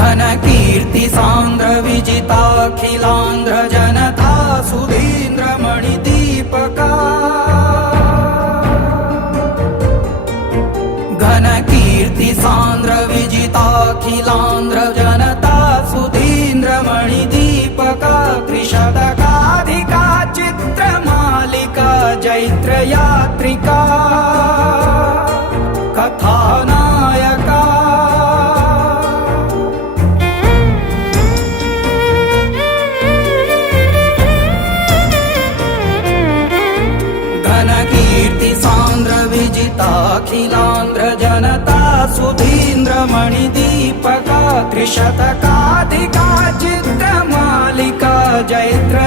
घनकीर्ति सांद्र विजिताखिलांध्र Janata Sudhindra मणिदीपका घनकीर्ति सांद्र विजिताखिलांध्र Janata Sudhindra मणिदीपका त्रिशतकाधिका चित्रमालिका Jaitra यात्रिका कथानायका घनकीर्ति सांद्र विजिताखिलांध्र Janata Sudhindra मणिदीपका त्रिशतकाधिका चित्रमालिका Jaitra